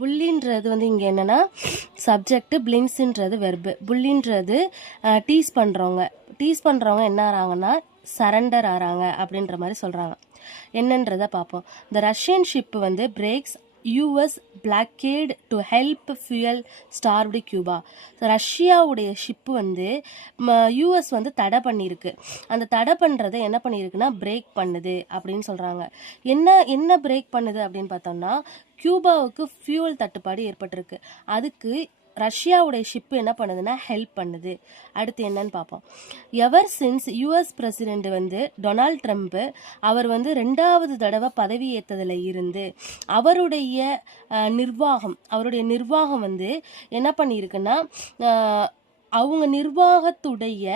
புல்லின்றது வந்து இங்கே என்னென்னா சப்ஜெக்ட், பிளிங்ஸ்ன்றது வெர்பு. புல்லின்றது டீஸ் பண்ணுறவங்க என்ன ஆகிறாங்கன்னா சரண்டர் ஆகிறாங்க அப்படின்ற மாதிரி சொல்கிறாங்க. என்னன்றதை பார்ப்போம். இந்த ரஷ்யன் ஷிப் வந்து breaks US blockade to help fuel starved Cuba. ரஷ்யாவுடைய ஷிப்பு வந்து யூஎஸ் வந்து தடை பண்ணியிருக்கு. அந்த தடை பண்ணுறதை என்ன பண்ணியிருக்குன்னா பிரேக் பண்ணுது அப்படின்னு சொல்கிறாங்க. என்ன பிரேக் பண்ணுது அப்படின்னு பார்த்தோம்னா கியூபாவுக்கு ஃபியூவல் தட்டுப்பாடு ஏற்பட்டிருக்கு. அதுக்கு ரஷ்யாவுடைய ஷிப்பு என்ன பண்ணுதுன்னா ஹெல்ப் பண்ணுது. அடுத்து என்னன்னு பார்ப்போம். எவர் சின்ஸ் யூஎஸ் பிரசிடெண்ட் வந்து டொனால்ட் ட்ரம்ப்பு அவர் வந்து 2வது தடவை பதவி ஏற்றதில் இருந்து அவருடைய நிர்வாகம் வந்து என்ன பண்ணியிருக்குன்னா அவங்க நிர்வாகத்துடைய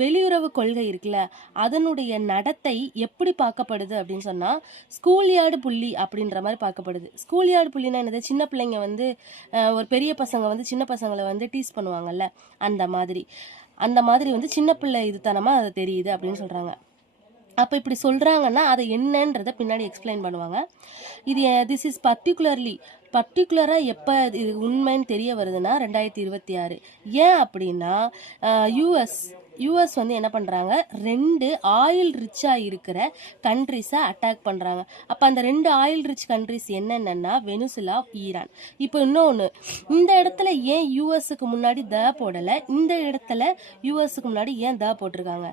வெளியுறவு கொள்கை இருக்குல்ல அதனுடைய நடத்தை எப்படி பார்க்கப்படுது அப்படின்னு சொன்னால் ஸ்கூல் யார்டு புள்ளி அப்படின்ற மாதிரி பார்க்கப்படுது. ஸ்கூல் யார்டு புள்ளினா என்னது? சின்ன பிள்ளைங்க வந்து ஒரு பெரிய பசங்க வந்து சின்ன பசங்களை வந்து டீஸ் பண்ணுவாங்கல்ல அந்த மாதிரி வந்து சின்ன பிள்ளை இதுத்தனமாக அது தெரியுது அப்படின்னு சொல்கிறாங்க. அப்போ இப்படி சொல்கிறாங்கன்னா அதை என்னன்றதை பின்னாடி எக்ஸ்பிளைன் பண்ணுவாங்க. திஸ் இஸ் பர்டிகுலராக எப்போ இது உண்மைன்னு தெரிய வருதுன்னா 2026. ஏன் அப்படின்னா யூஎஸ் வந்து என்ன பண்ணுறாங்க 2 ஆயில் ரிச்சாக இருக்கிற கண்ட்ரிஸை அட்டாக் பண்ணுறாங்க. அப்போ அந்த 2 ஆயில் ரிச் கண்ட்ரிஸ் என்னென்னா வெனிசுலா, ஈரான். இப்போ இன்னொன்று, இந்த இடத்துல ஏன் யூஎஸ்க்கு முன்னாடி போடலை, இந்த இடத்துல யூஎஸ்க்கு முன்னாடி ஏன் போட்டிருக்காங்க?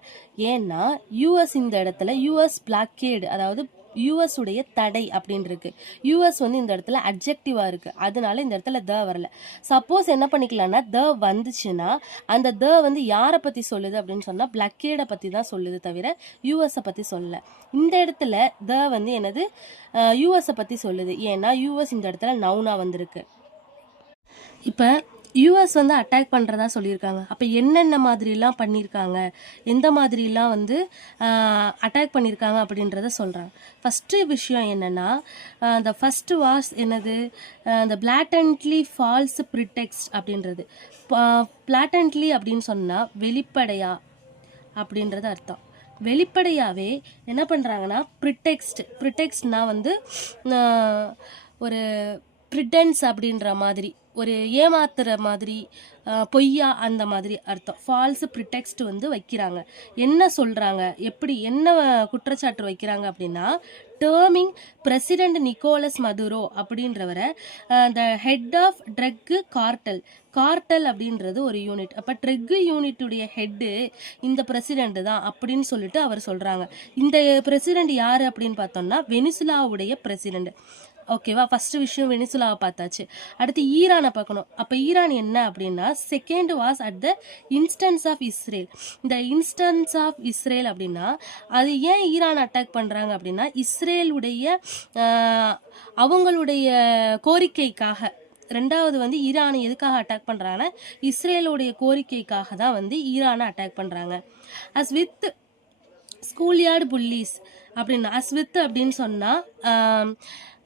ஏன்னா யூஎஸ் இந்த இடத்துல யூஎஸ் பிளாக்கேடு, அதாவது யூஎஸ் உடைய தடை அப்படின்னு இருக்கு. யூஎஸ் வந்து இந்த இடத்துல அட்ஜெக்டிவா இருக்கு, அதனால இந்த இடத்துல வரல. சப்போஸ் என்ன பண்ணிக்கலாம்னா வந்துச்சுன்னா அந்த வந்து யாரை பத்தி சொல்லுது அப்படின்னு சொன்னா பிளாக்கேடை பத்தி தான் சொல்லுது, தவிர யூஎஸ் பத்தி சொல்லல. இந்த இடத்துல வந்து என்னது யூஎஸ் பத்தி சொல்லுது. ஏன்னா யூஎஸ் இந்த இடத்துல நவுனா வந்திருக்கு. இப்போ யூஎஸ் வந்து அட்டாக் பண்ணுறதா சொல்லியிருக்காங்க. அப்போ என்னென்ன மாதிரிலாம் பண்ணியிருக்காங்க, எந்த மாதிரிலாம் வந்து அட்டாக் பண்ணியிருக்காங்க அப்படின்றத சொல்கிறாங்க. ஃபஸ்ட்டு விஷயம் என்னென்னா the first was என்னது the blatantly false pretext அப்படின்றது. blatantly அப்படின்னு சொன்னால் வெளிப்படையா அப்படின்றது அர்த்தம். வெளிப்படையாகவே என்ன பண்ணுறாங்கன்னா ப்ரிட்டெக்ஸ்ட்னா வந்து ஒரு ப்ரிட்டன்ஸ் அப்படின்ற மாதிரி, ஒரு ஏமாத்துற மாதிரி, பொய்யா அந்த மாதிரி அர்த்தம். ஃபால்ஸ் ப்ரிட்டெக்ஸ்ட் வந்து வைக்கிறாங்க. என்ன சொல்கிறாங்க, என்ன குற்றச்சாட்டு வைக்கிறாங்க அப்படின்னா டேர்மிங் பிரசிடெண்ட் நிக்கோலஸ் மதுரோ அப்படின்றவரை the head of drug cartel அப்படின்றது ஒரு யூனிட். அப்போ ட்ரக் யூனிட்டுடைய ஹெட்டு இந்த பிரசிடெண்ட் தான் அப்படின்னு சொல்லிட்டு அவர் சொல்கிறாங்க. இந்த பிரசிடெண்ட் யார் அப்படின்னு பார்த்தோம்னா வெனிசுலாவுடைய பிரசிடெண்ட். ஓகேவா, ஃபர்ஸ்ட் விஷயம் வெனிசுலாவை பார்த்தாச்சு. அடுத்து ஈரானை பார்க்கணும். அப்போ ஈரான் என்ன அப்படின்னா second was at the instance of Israel. இந்த இன்ஸ்டன்ஸ் ஆஃப் இஸ்ரேல் அப்படின்னா அது ஏன் ஈரான் அட்டாக் பண்ணுறாங்க அப்படின்னா இஸ்ரேலுடைய அவங்களுடைய கோரிக்கைக்காக. 2வது வந்து ஈரானை எதுக்காக அட்டாக் பண்ணுறாங்கன்னா இஸ்ரேலுடைய கோரிக்கைக்காக தான் வந்து ஈரானை அட்டாக் பண்ணுறாங்க. Us with school yard pulleys அப்படின்னா அஸ்வித் அப்படின்னு சொன்னால்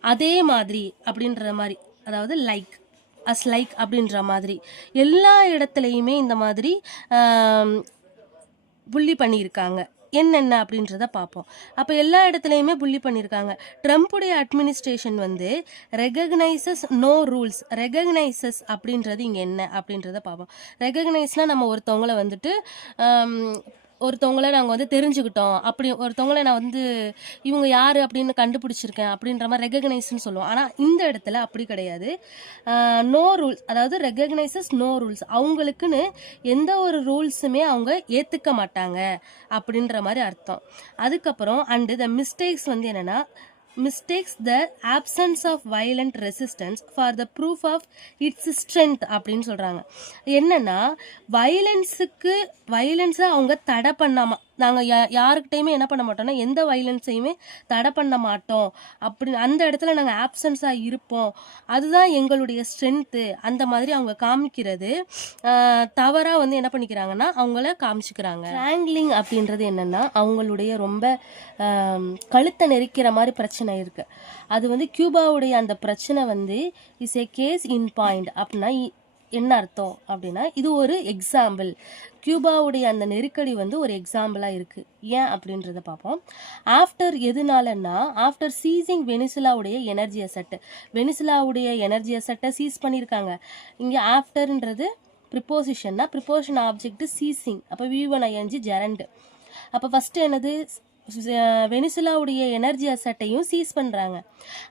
அதே மாதிரி அப்படின்ற மாதிரி, அதாவது லைக் அப்படின்ற மாதிரி எல்லா இடத்துலையுமே இந்த மாதிரி புள்ளி பண்ணியிருக்காங்க. என்னென்ன அப்படின்றத பார்ப்போம். அப்போ எல்லா இடத்துலையுமே புள்ளி பண்ணியிருக்காங்க. ட்ரம்ப்புடைய அட்மினிஸ்ட்ரேஷன் வந்து ரெகக்னைசஸ் நோ ரூல்ஸ். ரெகக்னைசஸ் அப்படின்றது இங்கே என்ன அப்படின்றத பார்ப்போம். ரெகக்னைஸ்னால் நம்ம ஒருத்தவங்களை வந்துட்டு ஒருத்தவங்கள நாங்கள் வந்து தெரிஞ்சுக்கிட்டோம், அப்படி ஒருத்தவங்கள நான் வந்து இவங்க யார் அப்படின்னு கண்டுபிடிச்சிருக்கேன் அப்படின்ற மாதிரி ரெகக்னைஸ்ன்னு சொல்லுவோம். ஆனால் இந்த இடத்துல அப்படி கிடையாது. நோ ரூல்ஸ், அதாவது ரெகக்னைசஸ் நோ ரூல்ஸ். அவங்களுக்குன்னு எந்த ஒரு ரூல்ஸுமே அவங்க ஏற்றுக்க மாட்டாங்க அப்படின்ற மாதிரி அர்த்தம். அதுக்கப்புறம் அண்டு த மிஸ்டேக்ஸ் வந்து என்னென்னா mistakes the absence of violent resistance for the proof of its strength அப்படின்னு சொல்கிறாங்க. என்னன்னா வயலன்ஸை அவங்க தடை பண்ணாமல், நாங்கள் யாருக்கிட்டையுமே என்ன பண்ண மாட்டோம்னா எந்த வயலன்ஸையுமே தடை பண்ண மாட்டோம் அப்படின்னு அந்த இடத்துல நாங்கள் ஆப்சன்ஸாக இருப்போம், அதுதான் எங்களுடைய ஸ்ட்ரென்த்து, அந்த மாதிரி அவங்க காமிக்கிறது தவறாக வந்து என்ன பண்ணிக்கிறாங்கன்னா அவங்கள காமிச்சிக்கிறாங்க. ஸ்ட்ராங்லிங் அப்படின்றது என்னென்னா அவங்களுடைய ரொம்ப கழுத்தை நெரிக்கிற மாதிரி பிரச்சனை இருக்கு. அது வந்து கியூபாவுடைய அந்த பிரச்சனை வந்து is a case in point அப்படின்னா என்ன அர்த்தம் அப்படின்னா, இது ஒரு எக்ஸாம்பிள். கியூபாவுடைய அந்த நெருக்கடி வந்து ஒரு எக்ஸாம்பிளாக இருக்குது. ஏன் அப்படின்றத பார்ப்போம். ஆஃப்டர் சீசிங் வெனிசுலாவுடைய எனர்ஜி அசெட், வெனிசுலாவுடைய எனர்ஜி அசெட்டை சீஸ் பண்ணியிருக்காங்க. இங்கே ஆஃப்டர்ன்றது ப்ரிப்போசிஷன்னா, ப்ரிப்போசிஷன் ஆப்ஜெக்ட் சீசிங், அப்போ V1 ஜெரண்ட். அப்போ ஃபஸ்ட்டு என்னது, வெனிசுலாவுடைய எனர்ஜி அசட்டையும் சீஸ் பண்ணுறாங்க.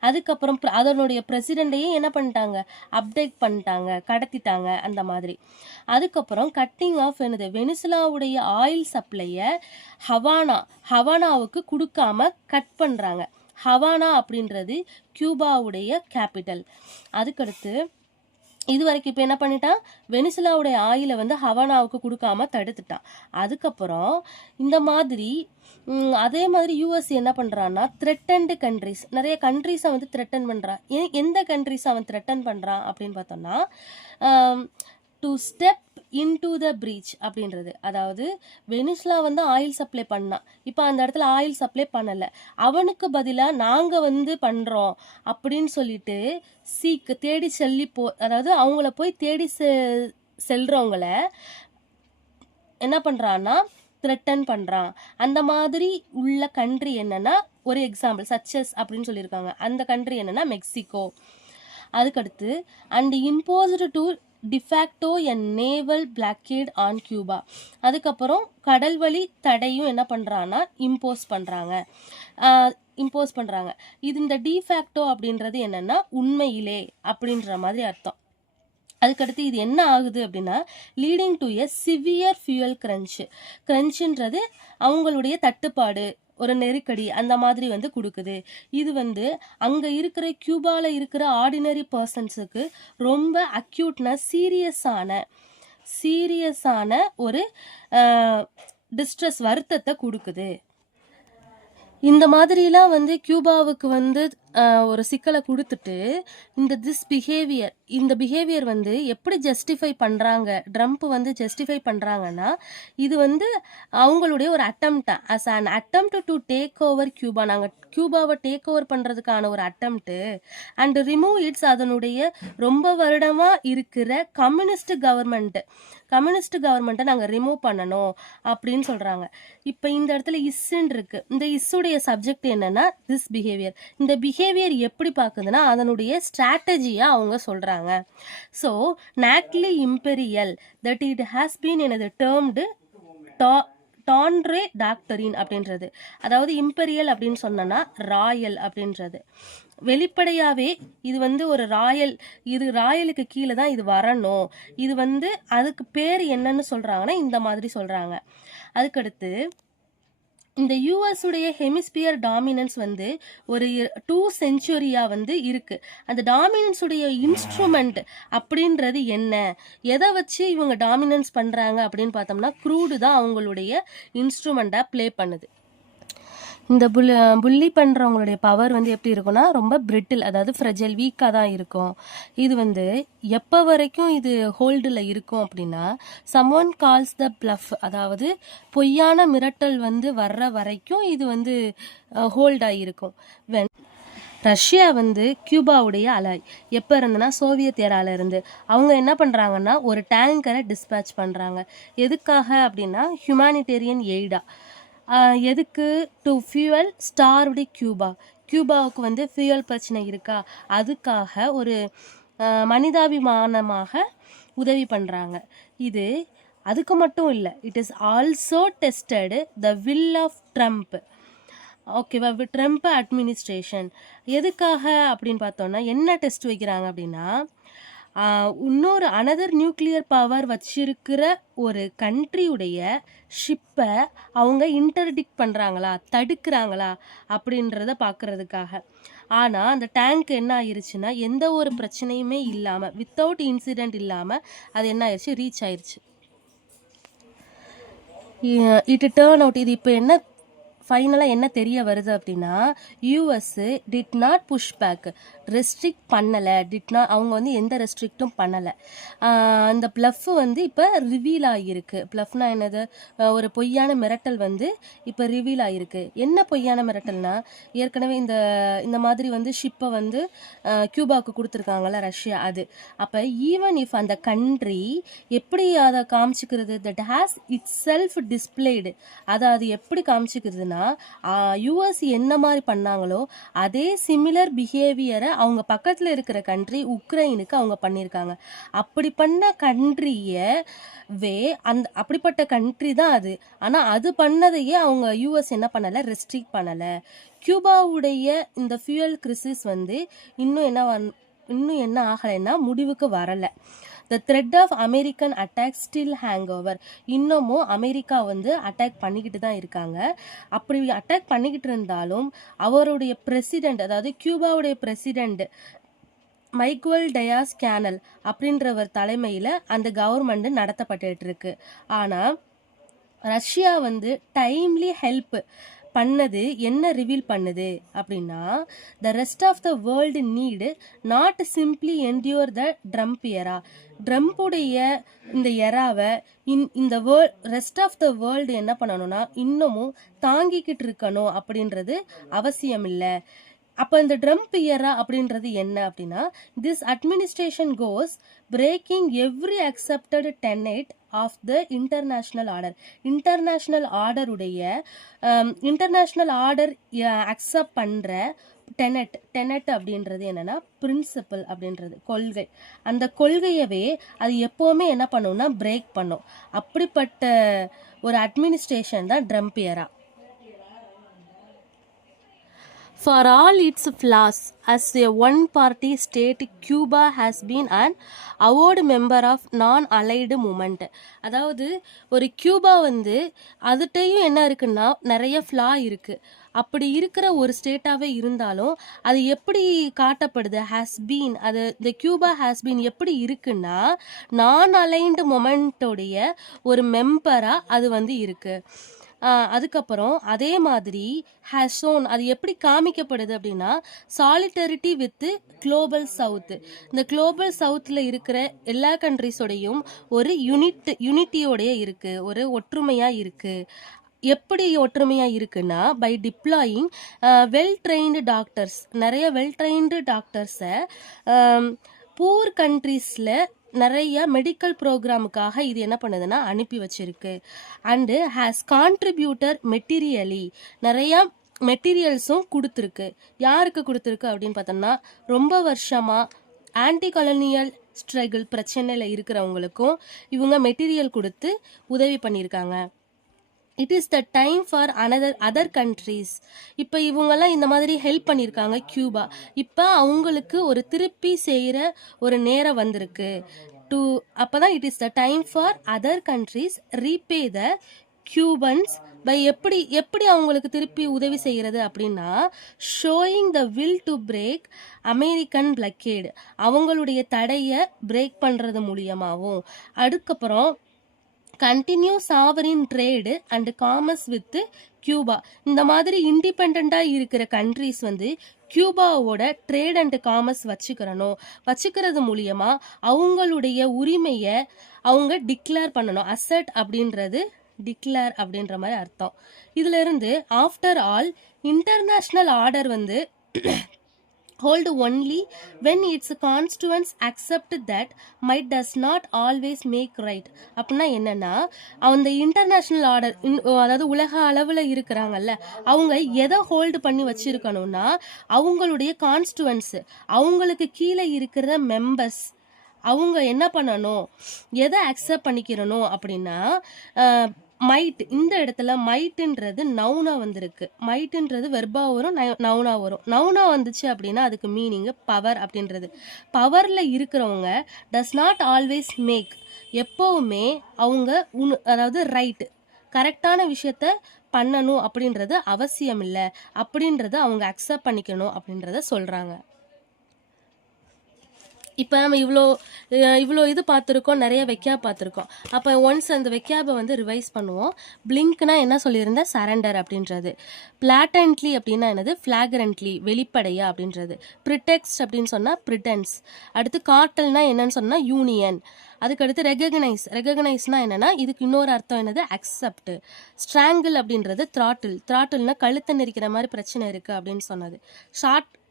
அதுக்கப்புறம் அதனுடைய பிரசிடெண்ட்டையும் என்ன பண்ணிட்டாங்க, அப்டேட் பண்ணிட்டாங்க, கடத்திட்டாங்க அந்த மாதிரி. அதுக்கப்புறம் கட்டிங் ஆஃப் என்னது, வெனிசுலாவுடைய ஆயில் சப்ளையை ஹவானாவுக்கு கொடுக்காம கட் பண்ணுறாங்க. ஹவானா அப்படின்றது கியூபாவுடைய கேபிட்டல். அதுக்கடுத்து இது வரைக்கும் இப்போ என்ன பண்ணிட்டான், வெனிசுலாவுடைய ஆயிலை வந்து ஹவானாவுக்கு கொடுக்காம தடுத்துட்டான். அதுக்கப்புறம் இந்த மாதிரி அதே மாதிரி யூஎஸ் என்ன பண்ணுறான்னா, த்ரெட்டன்டு கண்ட்ரிஸ், நிறைய கண்ட்ரிஸை வந்து த்ரெட்டன் பண்ணுறான். எந்த கண்ட்ரிஸ் அவன் த்ரெட்டன் பண்ணுறான் அப்படின்னு பார்த்தோம்னா, to step into the breach அப்படின்றது. அதாவது வெனிசுலா வந்து ஆயில் சப்ளை பண்ணான், இப்போ அந்த இடத்துல ஆயில் சப்ளை பண்ணலை, அவனுக்கு பதிலாக நாங்கள் வந்து பண்ணுறோம் அப்படின்னு சொல்லிட்டு தேடி அதாவது அவங்கள போய் தேடி செல்றவங்கள என்ன பண்ணுறான்னா த்ரெட்டன் பண்ணுறான். அந்த மாதிரி உள்ள கண்ட்ரி என்னன்னா, ஒரு எக்ஸாம்பிள் சச்சஸ் அப்படின்னு சொல்லியிருக்காங்க. அந்த கண்ட்ரி என்னன்னா மெக்சிகோ. அதுக்கடுத்து and imposed to de facto a naval blockade on Cuba. அதுக்கப்புறம் கடல் வழி தடையும் என்ன பண்ணுறான்னா இம்போஸ் பண்ணுறாங்க. இது இந்த டிஃபேக்டோ அப்படின்றது என்னன்னா உண்மையிலே அப்படின்ற மாதிரி அர்த்தம். அதுக்கடுத்து இது என்ன ஆகுது அப்படின்னா, leading to a severe fuel கிரன்ச்சுன்றது அவங்களுடைய தட்டுப்பாடு, ஒரு நெருக்கடி அந்த மாதிரி வந்து கொடுக்குது. இது வந்து அங்கே இருக்கிற கியூபாவில் இருக்கிற ஆர்டினரி பர்சன்ஸுக்கு ரொம்ப அக்யூட்னா சீரியஸான ஒரு டிஸ்ட்ரெஸ், வருத்தத்தை கொடுக்குது. இந்த மாதிரிலாம் வந்து கியூபாவுக்கு வந்து ஒரு சிக்கலை கொடுத்துட்டு இந்த பிஹேவியர் வந்து எப்படி ஜஸ்டிஃபை பண்ணுறாங்க, ட்ரம்ப் வந்து ஜஸ்டிஃபை பண்ணுறாங்கன்னா, இது வந்து அவங்களுடைய ஒரு attempt to take over Cuba. நாங்கள் கியூபாவை டேக் ஓவர் பண்ணுறதுக்கான ஒரு அட்டெம்ப்ட்டு அண்ட் ரிமூவ் இட்ஸ், அதனுடைய ரொம்ப வருடமாக இருக்கிற கம்யூனிஸ்ட் கவர்மெண்ட்டை நாங்கள் ரிமூவ் பண்ணணும் அப்படின்னு சொல்கிறாங்க. இப்போ இந்த இடத்துல இஸ்ன்னு இருக்கு. இந்த இஸ்ஸுடைய சப்ஜெக்ட் என்னன்னா திஸ் பிஹேவியர். இந்த பிஹேவியர் எப்படி பார்க்குதுன்னா அதனுடைய ஸ்ட்ராட்டஜியாக அவங்க சொல்கிறாங்க. So notably imperial that it has been எனது டேர்ம்டு டான்ரே டாக்டரின் அப்படின்றது. அதாவது இம்பெரியல் அப்படின்னு சொன்னா ராயல் அப்படின்றது. வெளிப்படையாகவே இது வந்து ஒரு ராயலுக்கு கீழே தான் இது வரணும். இது வந்து அதுக்கு பேர் என்னன்னு சொல்கிறாங்கன்னா இந்த மாதிரி சொல்கிறாங்க. அதுக்கடுத்து இந்த யூஎஸ் உடைய ஹெமிஸ்பியர் டாமினன்ஸ் வந்து ஒரு 2 செஞ்சுரியா வந்து இருக்கு. அந்த டாமினன்ஸ் உடைய இன்ஸ்ட்ருமெண்ட் அப்படின்றது என்ன, எதை வச்சு இவங்க டாமினன்ஸ் பண்றாங்க அப்படின்னு பார்த்தோம்னா, க்ரூடு தான் அவங்களுடைய இன்ஸ்ட்ருமெண்டா ப்ளே பண்ணுது. இந்த புள்ளி பண்ணுறவங்களுடைய பவர் வந்து எப்படி இருக்குன்னா ரொம்ப பிரிட்டில், அதாவது ஃப்ரெஜைல், வீக்காக தான் இருக்கும். இது வந்து எப்போ வரைக்கும் இது ஹோல்டில் இருக்கும் அப்படின்னா, சம்ஒன் கால்ஸ் த பிளஃப், அதாவது பொய்யான மிரட்டல் வந்து வர்ற வரைக்கும் இது வந்து ஹோல்டாக இருக்கும். ரஷ்யா வந்து கியூபாவுடைய அலாய் எப்போ இருந்துன்னா சோவியத் ஏரால இருந்து. அவங்க என்ன பண்ணுறாங்கன்னா ஒரு டேங்கரை டிஸ்பேச் பண்ணுறாங்க. எதுக்காக அப்படின்னா ஹியூமானிட்டேரியன் எய்டா. எதுக்கு, டு ஃபியூவல் ஸ்டார்வ்டு கியூபாவுக்கு வந்து ஃபியூவல் பிரச்சனை இருக்கா, அதுக்காக ஒரு மனிதாபிமானமாக உதவி பண்ணுறாங்க. இது அதுக்கு மட்டும் இல்லை, it is also tested the will of Trump. ஓகேவா, ட்ரம்ப் அட்மினிஸ்ட்ரேஷன். எதுக்காக அப்படின்னு பார்த்தோன்னா என்ன டெஸ்ட் வைக்கிறாங்க அப்படின்னா, இன்னொரு அனதர் நியூக்ளியர் பவர் வச்சிருக்கிற ஒரு கண்ட்ரியுடைய ஷிப்பை அவங்க இன்டர்டிக்ட் பண்ணுறாங்களா, தடுக்கிறாங்களா அப்படின்றத பார்க்குறதுக்காக. ஆனால் அந்த டேங்க் என்ன ஆயிடுச்சுன்னா எந்த ஒரு பிரச்சனையுமே இல்லாமல், வித்தவுட் இன்சிடெண்ட் இல்லாமல் அது என்ன ஆயிடுச்சு, ரீச் ஆயிடுச்சு. இட் டேர்ன் அவுட், இது இப்போ என்ன ஃபைனலாக என்ன தெரிய வருது அப்படின்னா, US did not push back, restrict பண்ணலை, அவங்க வந்து எந்த ரெஸ்ட்ரிக்டும் பண்ணலை. அந்த ப்ளஃப் வந்து இப்போ ரிவீல் ஆகியிருக்கு. ப்ளஃப்னா என்னது? ஒரு பொய்யான மிரட்டல் வந்து இப்போ ரிவீல் ஆகிருக்கு. என்ன பொய்யான மிரட்டல்னா, ஏற்கனவே இந்த மாதிரி வந்து ஷிப்பை வந்து கியூபாவுக்கு கொடுத்துருக்காங்கல்ல ரஷ்யா, அது. அப்போ ஈவன் இஃப் அந்த கண்ட்ரி எப்படி அதை காமிச்சிக்கிறது, that has itself displayed, அது எப்படி காமிச்சிக்கிறதுனா, யூஎஸ் என்ன மாதிரி பண்ணாங்களோ அதே சிமிலர் பிஹேவியரை அவங்க பக்கத்தில் இருக்கிற கண்ட்ரி உக்ரைனுக்கு அவங்க பண்ணியிருக்காங்க. அப்படி பண்ண கண்ட்ரியவே அப்படிப்பட்ட கண்ட்ரி தான் அது. ஆனால் அது பண்ணதையே அவங்க யூஎஸ் என்ன பண்ணலை, ரெஸ்ட்ரிக்ட் பண்ணலை. கியூபாவுடைய இந்த ஃபியூயல் கிரைசிஸ் வந்து இன்னும் என்ன ஆகலைன்னா முடிவுக்கு வரலை. The threat of American attack still hang over. இன்னமும் அமெரிக்கா வந்து அட்டாக் பண்ணிக்கிட்டு தான் இருக்காங்க. அப்படி அட்டாக் பண்ணிக்கிட்டு இருந்தாலும் அவருடைய பிரசிடெண்ட், அதாவது கியூபாவுடைய பிரசிடெண்ட் மைக்வெல் டயாஸ் கேனல் அப்படின்றவர் தலைமையில் அந்த கவர்மெண்ட் நடத்தப்பட்டு இருக்கு. ஆனால் ரஷ்யா வந்து டைம்லி ஹெல்ப் பண்ணது என்ன ரிவீல் பண்ணுது அப்படின்னா, the rest of the world need not simply endure the Trump era. ட்ரம்ப்புடைய இந்த எராவை இந்த ரெஸ்ட் ஆஃப் த வேர்ல்டு என்ன பண்ணணும்னா இன்னமும் தாங்கிக்கிட்டு இருக்கணும் அப்படின்றது அவசியம் இல்லை. அப்போ இந்த ட்ரம்ப் இயரா அப்படின்றது என்ன அப்படின்னா, this administration goes breaking every accepted tenet of the international order. International order accept பண்ணுற டெனட் அப்படின்றது என்னன்னா பிரின்சிபல் அப்படின்றது கொள்கை. அந்த கொள்கையவே அது எப்போவுமே என்ன பண்ணும்னா பிரேக் பண்ணும். அப்படிப்பட்ட ஒரு அட்மினிஸ்ட்ரேஷன் தான் ட்ரம்ப் இயரா. For all its flaws, as a one-party state, Cuba has been an avowed member of non-allied movement. அதாவது ஒரு கியூபா வந்து அதுட்டையும் என்ன இருக்குன்னா நிறைய ஃப்ளா இருக்குது. அப்படி இருக்கிற ஒரு ஸ்டேட்டாகவே இருந்தாலும் அது எப்படி காட்டப்படுது, ஹேஸ் பீன், அது இந்த கியூபா ஹேஸ் பீன் எப்படி இருக்குன்னா நான் அலைன்டு மொமெண்ட்டோடைய ஒரு மெம்பராக அது வந்து இருக்குது. அதுக்கப்புறம் அதே மாதிரி ஹேஸ் ஷோன், அது எப்படி காமிக்கப்படுது அப்படின்னா சாலிட்டரிட்டி வித் குளோபல் சவுத். இந்த குளோபல் சவுத்தில் இருக்கிற எல்லா கண்ட்ரிஸோடையும் ஒரு யூனிட்டியோடைய இருக்குது, ஒரு ஒற்றுமையாக இருக்குது. எப்படி ஒற்றுமையாக இருக்குன்னா, by deploying well trained doctors, நிறைய வெல் ட்ரெயின்டு டாக்டர்ஸை பூர் கண்ட்ரீஸில் நிறைய மெடிக்கல் ப்ரோக்ராமுக்காக இது என்ன பண்ணுதுன்னா அனுப்பி வச்சிருக்கு. அண்டு ஹேஸ் கான்ட்ரிபியூட்டர் மெட்டீரியலி, நிறையா மெட்டீரியல்ஸும் கொடுத்துருக்கு. யாருக்கு கொடுத்துருக்கு அப்படின்னு பார்த்தோம்னா, ரொம்ப வருஷமாக ஆன்டி கொலோனியல் ஸ்ட்ரகிள் பிரச்சனையில் இருக்கிறவங்களுக்கும் இவங்க மெட்டீரியல் கொடுத்து உதவி பண்ணியிருக்காங்க. It is the time for other countries. இப்போ இவங்கெல்லாம் இந்த மாதிரி ஹெல்ப் பண்ணியிருக்காங்க கியூபா. இப்போ அவங்களுக்கு ஒரு திருப்பி செய்கிற ஒரு நேரம் வந்திருக்கு. அப்போ தான் it is the time for other countries repay the Cubans by எப்படி அவங்களுக்கு திருப்பி உதவி செய்கிறது அப்படின்னா, showing the will to break American blockade, அவங்களுடைய தடையை பிரேக் பண்ணுறது மூலியமாகவும், அதுக்கப்புறம் continue sovereign trade and commerce with Cuba. இந்த மாதிரி இண்டிபெண்ட்டாக இருக்கிற கண்ட்ரிஸ் வந்து கியூபாவோட ட்ரேட் அண்ட் காமர்ஸ் வச்சுக்கிறது மூலியமா அவங்களுடைய உரிமையை அவங்க டிக்ளேர் பண்ணணும். அசட் அப்படின்றது டிக்ளேர் அப்படின்ற மாதிரி அர்த்தம். இதுல இருந்து ஆஃப்டர் ஆல் இன்டர்நேஷ்னல் ஆர்டர் வந்து hold only when its constituents accept that might does not always make right. அப்படின்னா என்னன்னா, அந்த இன்டர்நேஷ்னல் ஆர்டர், அதாவது உலக அளவில் இருக்கிறாங்கல்ல, அவங்க எதை ஹோல்டு பண்ணி வச்சிருக்கணும்னா அவங்களுடைய கான்ஸ்டுவன்ஸ், அவங்களுக்கு கீழே இருக்கிற மெம்பர்ஸ் அவங்க என்ன பண்ணணும், எதை அக்செப்ட் பண்ணிக்கிறணும் அப்படின்னா, மைட், இந்த இடத்துல மைட்டுன்றது நவுனா வந்திருக்கு. மைட்டுன்றது வெர்பா வரும், நவுனா வரும். நவுனா வந்துச்சு அப்படின்னா அதுக்கு மீனிங் பவர் அப்படின்றது. பவரில் இருக்கிறவங்க டஸ் நாட் ஆல்வேஸ் மேக், எப்போவுமே அவங்க அதாவது ரைட், கரெக்டான விஷயத்த பண்ணணும் அப்படின்றது அவசியம் இல்லை அப்படின்றத அவங்க அக்செப்ட் பண்ணிக்கணும் அப்படின்றத சொல்கிறாங்க. இப்போ நம்ம இவ்வளோ இது பார்த்துருக்கோம், நிறைய வெக்காப் பார்த்துருக்கோம். அப்போ ஒன்ஸ் அந்த வெக்காபை வந்து ரிவைஸ் பண்ணுவோம். பிளிங்க்னா என்ன சொல்லியிருந்தேன், சரண்டர் அப்படின்றது. பிளாட்டன்ட்லி அப்படின்னா என்னது, ஃப்ளாகரண்ட்லி வெளிப்படையா அப்படின்றது. ப்ரிடெக்ஸ்ட் அப்படின்னு சொன்னால் ப்ரிட்டன்ஸ். அடுத்து கார்ட்டல்னா என்னன்னு சொன்னால் யூனியன். அதுக்கடுத்து ரெகக்னைஸ்னா என்னன்னா, இதுக்கு இன்னொரு அர்த்தம் என்னது, அக்செப்ட். ஸ்ட்ராங்கிள் அப்படின்றது த்ராட்டில்னா கழுத்தை நெரிக்கிற மாதிரி பிரச்சனை இருக்கு அப்படின்னு சொன்னது.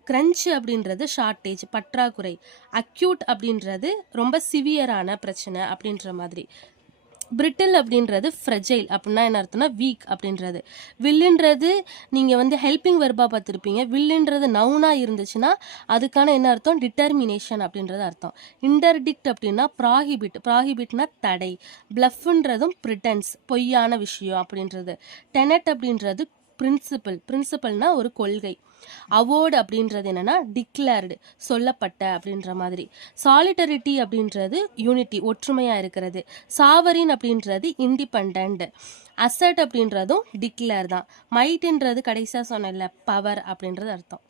கிரன்ச் அப்படின்றது ஷார்ட்டேஜ், பற்றாக்குறை. அக்யூட் அப்படின்றது ரொம்ப சிவியரான பிரச்சனை அப்படின்ற மாதிரி. பிரிட்டில் அப்படின்றது ஃப்ரெஜைல் அப்படின்னா என்ன அர்த்தம்னா வீக் அப்படின்றது. வில்லுன்றது நீங்கள் வந்து ஹெல்பிங் வெர்பா பார்த்துருப்பீங்க. வில்லுன்றது நவுனா இருந்துச்சுன்னா அதுக்கான என்ன அர்த்தம், டிட்டர்மினேஷன் அப்படின்றது அர்த்தம். இன்டர்டிக்ட் அப்படின்னா ப்ராஹிபிட்னா தடை. பிளஃப்ன்றதும் பிரிட்டன்ஸ் பொய்யான விஷயம் அப்படின்றது. டெனட் அப்படின்றது பிரின்சிபல்னா ஒரு கொள்கை. அவோர்டு அப்படின்றது என்னன்னா டிக்ளேர்டு சொல்லப்பட்ட அப்படின்ற மாதிரி. சாலிட்டரிட்டி அப்படின்றது யூனிட்டி ஒற்றுமையா இருக்கிறது. சாவரின் அப்படின்றது இண்டிபெண்ட். அசட் அப்படின்றதும் டிக்ளேர் தான். மைட்ன்றது கடைசியா சொன்னல பவர் அப்படின்றது அர்த்தம்.